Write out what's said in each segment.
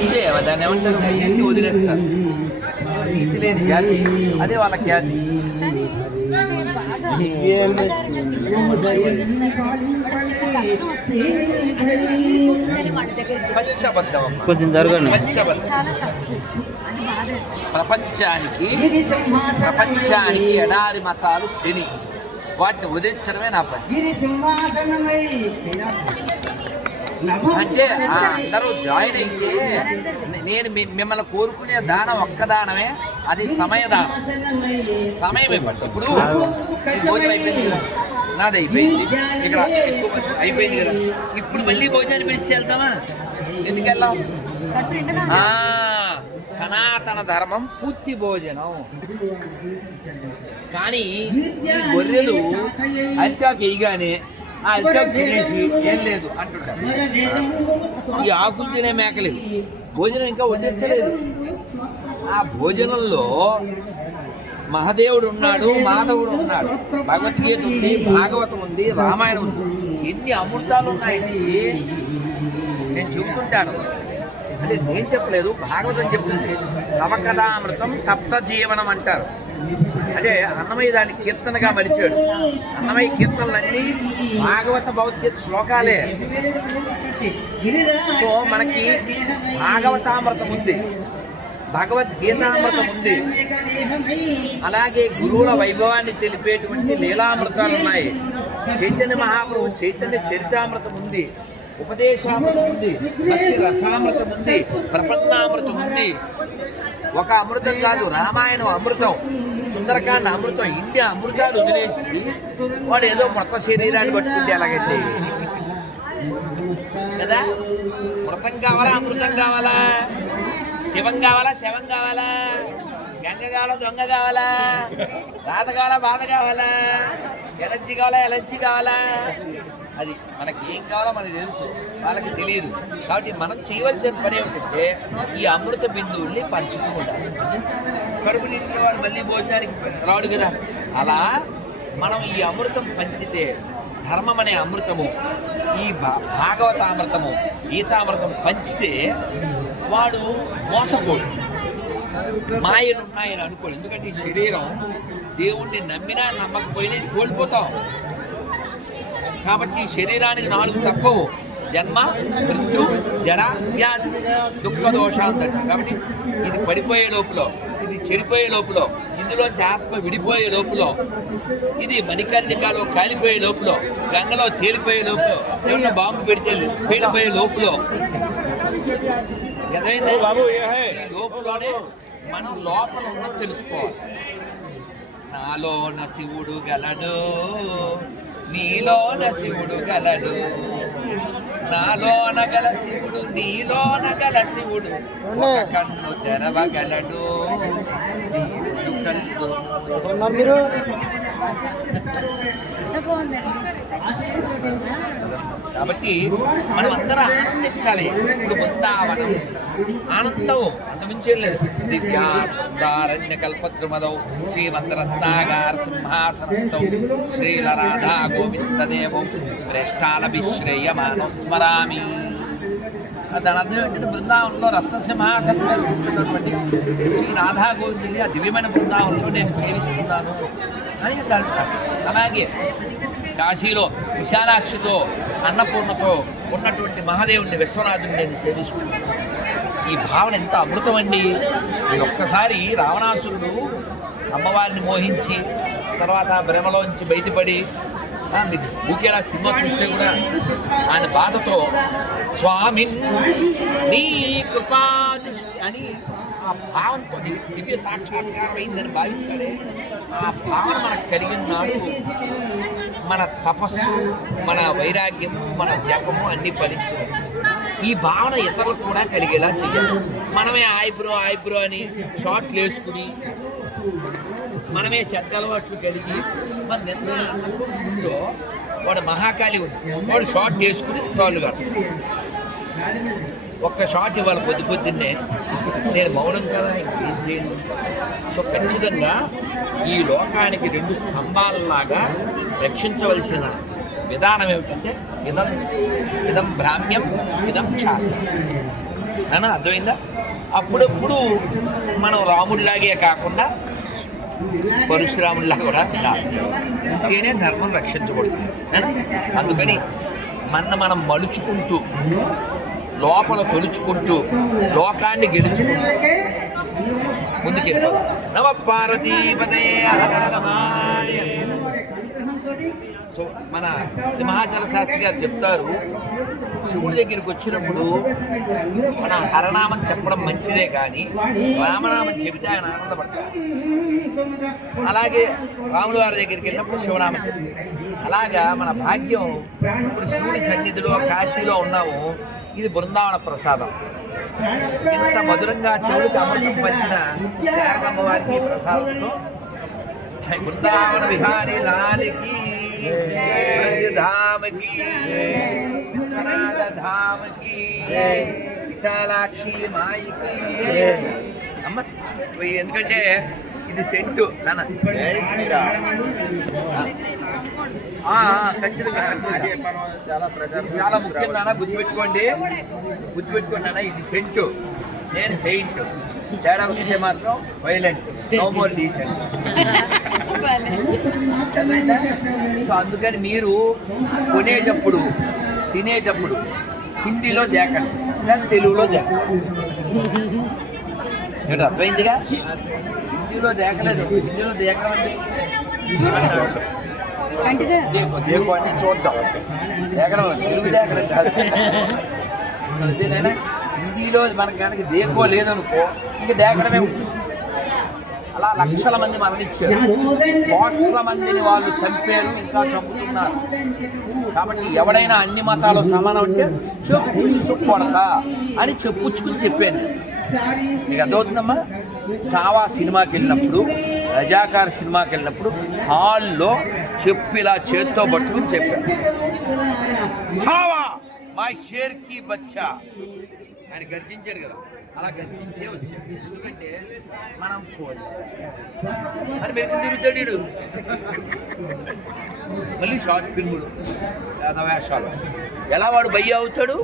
అంతే దాన్ని ఏమంటారు? నీతి వదిలేస్తారు. అదే వాళ్ళ ఖ్యాతి అది వాళ్ళ అమ్మ. కొంచెం జరగండి. ప్రపంచానికి ప్రపంచానికి ఎడారి మతాలు శని వాటిని వదిలించడమే నా పని. అంటే అందరూ జాయిన్ అయితే నేను మిమ్మల్ని కోరుకునే దానం ఒక్క దానమే అది సమయదానం. సమయం ఇవ్వండి. ఇప్పుడు భోజనం అయిపోయింది కదా? నాది అయిపోయింది. ఇక్కడ అయిపోయింది కదా? ఇప్పుడు మళ్ళీ భోజనాన్ని పెంచి వెళ్తామా? ఎందుకు వెళ్దాం ఆ, సనాతన ధర్మం పూర్తి భోజనం. కానీ ఈ గొర్రెలు అంత్యాకేయగానే ఆ తినేసి ఏం లేదు అంటుంటారు. ఈ ఆకులు తినే మేకలేదు. భోజనం ఇంకా వడ్డించలేదు. ఆ భోజనంలో మహదేవుడు ఉన్నాడు మాధవుడు ఉన్నాడు. భగవద్గీత ఉంది భాగవతం ఉంది రామాయణం ఉంది. ఎన్ని అమృతాలు ఉన్నాయి? నేను చెబుతుంటాను. అంటే నేను చెప్పలేదు భాగవతం చెప్తుంది నవకథామృతం తప్త జీవనం అంటారు. అదే అన్నమయ్య దాన్ని కీర్తనగా మలిచాడు. అన్నమయ్య కీర్తనలన్నీ భాగవత భగవద్గీత శ్లోకాలే. సో మనకి భాగవతామృతం ఉంది. భగవద్గీతామృతం ఉంది. అలాగే గురువుల వైభవాన్ని తెలిపేటువంటి లీలామృతాలు ఉన్నాయి. చైతన్య మహాప్రభు చైతన్య చరితామృతం ఉంది. ఉపదేశామృతం ఉంది. భక్తి రసామృతం ఉంది. ప్రపన్నామృతం ఉంది. ఒక అమృతం కాదు రామాయణం అమృతం. సుందరకాండ అమృతం ఇండియా అమృతాలు వదిలేసి వాడు ఏదో మృత శరీరాన్ని పట్టుకుంటే ఎలాగండి? కదా? మృతం కావాలా అమృతం కావాలా? శివం కావాలా శవం కావాలా? గంగ కావాలా దొంగ కావాలా? బాధ కావాలా బాధ కావాలా ఎలర్జీ కావాలా ఎలర్జీ కావాలా? అది మనకి ఏం కావాలో మనకి తెలుసు. వాళ్ళకి తెలియదు. కాబట్టి మనం చేయవలసిన పని ఏమిటంటే ఈ అమృత బిందువుల్ని పంచుతూ ఉండాలి కడుపు నిండిన వాడు మళ్ళీ భోజనానికి రాడు కదా. అలా మనం ఈ అమృతం పంచితే ధర్మం అనే అమృతము ఈ భాగవతామృతము గీతామృతం పంచితే వాడు మోసపోడు. మాయలు ఉన్నాయని అనుకోడు ఎందుకంటే ఈ శరీరం దేవుణ్ణి నమ్మినా నమ్మకపోయినా ఇది కోల్పోతాం. కాబట్టి ఈ శరీరానికి నాలుగు తప్పవు. జన్మ మృత్యు జర వ్యాధి దుఃఖ దోషాలు దర్శనం కాబట్టి ఇది పడిపోయే లోపల ఇది చెడిపోయే లోపల ఇందులోంచి ఆత్మ విడిపోయే లోపల ఇది మణికర్ణికలో కాలిపోయే లోపల గంగలో తేలిపోయే లోపల ఏమన్నా బాంబు పెడితే పేలిపోయే లోపల. లోపలనే మనం లోపల ఉన్నది తెలుసుకోవాలి. నాలోన శివుడు గలడు నీలోన శివుడు గలడు. నాలోన గల శివుడు నీలోన గల శివుడు ఒక కన్ను తెరవగలడు. నీ కాబట్టి మనం అందరం ఆనందించాలి ఇప్పుడు బృందావనం. ఆనందం. అంతమించే లేదు దివ్యారండ్య కల్పద్రుమదౌ శ్రీమంతరత్నాగార సింహాసనస్థౌ శ్రీల రాధా గోవిందదేవం ప్రేష్టాలభిశ్రేయమానం స్మరామి. దాని అర్థం ఏంటంటే బృందావనంలో రత్నసింహాసనంలో కూర్చున్నటువంటి శ్రీ రాధా గోవిందుని ఆ దివ్యమైన బృందావనంలో నేను సేవిస్తున్నాను అని దాని అలాగే కాశీలో విశాలాక్షితో అన్నపూర్ణతో ఉన్నటువంటి మహాదేవుని విశ్వనాథుని నేను సేవిస్తున్నాను. ఈ భావన ఎంత అమృతమండి. ఇది ఒక్కసారి రావణాసురుడు అమ్మవారిని మోహించి తర్వాత భ్రమలోంచి బయటపడి మీకు ఊకేలా సినిమా చూస్తే కూడా ఆయన బాధతో స్వామి నీ కృపా దృష్టి అని ఆ భావంతో దివ్య సాక్షాత్కారం అయిందని భావిస్తాడే ఆ భావన మనకు కలిగిన నాడు మన తపస్సు మన వైరాగ్యము మన జపము అన్ని ఫలించడం ఈ భావన ఇతరులకు కూడా కలిగేలా చెయ్యాలి. మనమే ఐబ్రో ఐబ్రో అని షార్ట్లు వేసుకుని మనమే చెడ్డ అలవాట్లు కలిగి మరి నిన్న ముందు వాడు మహాకాళి ఉంది. వాడు షార్ట్ చేసుకుని తాళ్ళు ఒక్క షాట్ ఇవ్వాలి పొద్దు పొద్దున్నే. నేను మౌనం కదా ఇంకేం చేయను? సో ఖచ్చితంగా ఈ లోకానికి రెండు స్తంభాలలాగా రక్షించవలసిన విధానం ఏమిటంటే ఇదం ఇదం భ్రామ్యం ఇదం క్షాత్రం. నానా అర్థమైందా? అప్పుడప్పుడు మనం రాముడిలాగే కాకుండా పరశురాముడిలా కూడా ఉండాలి ఉంటేనే ధర్మం రక్షించబడుతుంది అందుకని మన మనం మలుచుకుంటూ లోపల తొలుచుకుంటూ లోకాన్ని గెలుచుకుంటూ ముందుకెళ్ళిపోతాం నవ పార్వతీపదే మన సింహాచల శాస్త్రి గారు చెప్తారు శివుడి దగ్గరికి వచ్చినప్పుడు మన హరనామం చెప్పడం మంచిదే కానీ రామనామం చెబితే ఆయన ఆనందపడతారు అలాగే రాములు వారి దగ్గరికి వెళ్ళినప్పుడు శివనామం అలాగా మన భాగ్యం ఇప్పుడు శివుడి సన్నిధిలో కాశీలో ఉన్నాము. ఇది బృందావన ప్రసాదం. ఇంత మధురంగా చెవులకు అమృతం పంచిన శారదమ్మ వారికి ప్రసాదంతో బృందావన విహారీ లాలికి ధామకి విశ్వనాథ ధామకి విశాలాక్షి మాయికి అమ్మ ఎందుకంటే ఇది సెంటు నాన్న. ఖచ్చితంగా చాలా ముఖ్యం నాన్న. గుర్తుపెట్టుకోండి. గుర్తుపెట్టుకోండి నాన్న ఇది సెంటు. నేను సెయింట్. తేడా ఉంటే మాత్రం violent. No more decent? So అందుకని మీరు కొనేటప్పుడు తినేటప్పుడు హిందీలో దేకండి లేదా తెలుగులో దేకండి అర్థమైందిగా? హిందీలో దేకలేదు హిందీలో దేకం అంటే? కంటిదే దేకో అంటే చూద్దాం. దేకడం తెలుగు దేకడం కాదు. అంతేనా హిందీలో మనకి కనుక దేకో లేదనుకో ఇంక దేకడమే ఉంటుంది. లక్షల మంది మరణించారు. కోట్ల మందిని వాళ్ళు చంపారు ఇంకా చంపుతున్నారు. కాబట్టి ఎవడైనా అన్ని మతాలు సమానం అంటే చెప్పు కొడతా అని చెప్పుచ్చుకుని చెప్పాను. మీకు అర్థమవుతుందమ్మా? చావా సినిమాకి వెళ్ళినప్పుడు రజాకార్ సినిమాకి వెళ్ళినప్పుడు హాల్లో చెప్పు ఇలా చేత్తో పట్టుకుని చెప్పాను. చావా! మై షేర్కి బచ్చా ఆయన గర్జించాడు కదా. అలా గర్జించే వచ్చాడు ఎందుకంటే మనం కోడి అని వెళ్తే తిరుగుతాడు మళ్ళీ షార్ట్ ఫిల్ములు. లేదా వేషాలు ఎలా వాడు బయ్య అవుతాడు?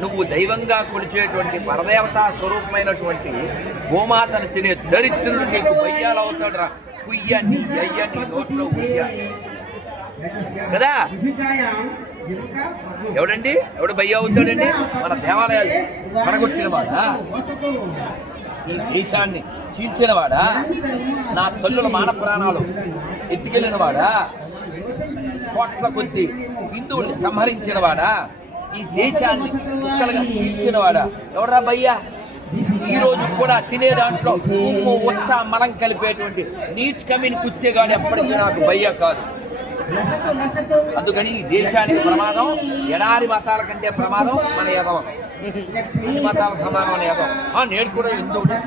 నువ్వు దైవంగా కొలిచేటువంటి పరదేవతా స్వరూపమైనటువంటి గోమాతను తినే దరిద్రుడు నీకు బయ్యాలు అవుతాడు రా కుయ్య నీ అయ్య నీ నోట్లో కుయ్య. కదా? ఎవడండి? ఎవడు భయ్య అవుతాడండి? మన దేవాలయాలు పడగొట్టిన ఈ దేశాన్ని చీల్చిన వాడా? నా తల్లుల మాన ప్రాణాలు ఎత్తుకెళ్ళిన వాడా? కోట్ల కొద్ది హిందువుల్ని సంహరించిన వాడా? ఈ దేశాన్ని కుక్కలుగా చీల్చిన వాడా? ఎవడ్రా బయ్యా ఈ రోజు కూడా తినే దాంట్లో ఉమ్ము ఉచ్చ మనం కలిపేటువంటి నీచ్ కమిని కుత్తేగాడు ఎప్పటికీ నాకు భయ్య కాదు. అందుకని ఈ దేశానికి ప్రమాదం ఎడారి మతాల కంటే ప్రమాదం మన యదవం. అన్ని మతాల సమానమైన యదవం. నేను కూడా హిందువునే.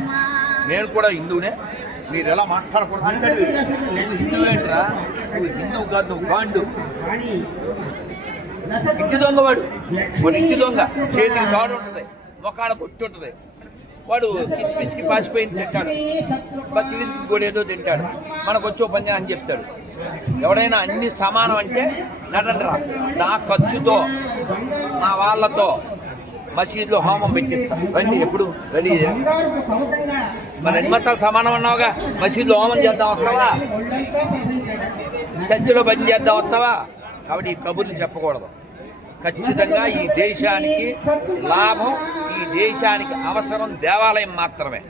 నేను కూడా హిందువునే. మీరు ఎలా మాట్లాడకూడదు? అంటే నువ్వు హిందువు ఏంట్రా? నువ్వు హిందువు కాదు నువ్వు పాండు ఇంటి దొంగ వాడు. ఇంటి దొంగ. చేతికి తాడు ఉంటుంది. మొకాడ పొట్టు ఉంటుంది. వాడు కిస్మిస్కి పాసిపోయింది తింటాడు. బక్రీద్కి కూడా ఏదో తింటాడు. మనకు వచ్చో పని అని చెప్తాడు. ఎవడైనా అన్ని సమానం అంటే నడంరా నా ఖర్చుతో నా వాళ్ళతో మసీదులో హోమం పెట్టిస్తాం. రండి ఎప్పుడు? రెడీ. మరి రెండు మతాలు సమానం అన్నావుగా? మసీదులో హోమం చేద్దాం వస్తావా? చర్చిలో పని చేద్దాం వస్తావా? కాబట్టి ఈ కబుర్లు చెప్పకూడదు. ఖచ్చితంగా ఈ దేశానికి లాభం ఈ దేశానికి అవసరం దేవాలయం మాత్రమే.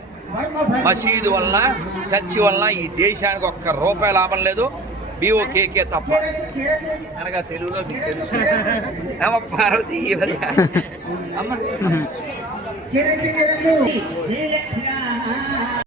మసీదు వలన చర్చి వలన ఈ దేశానికి ఒక్క రూపాయి లాభం లేదు. బీఓకేకే తప్ప. అనగా తెలుగులో మీకు తెలుసు. నమ పార్వతీ అమ్మ.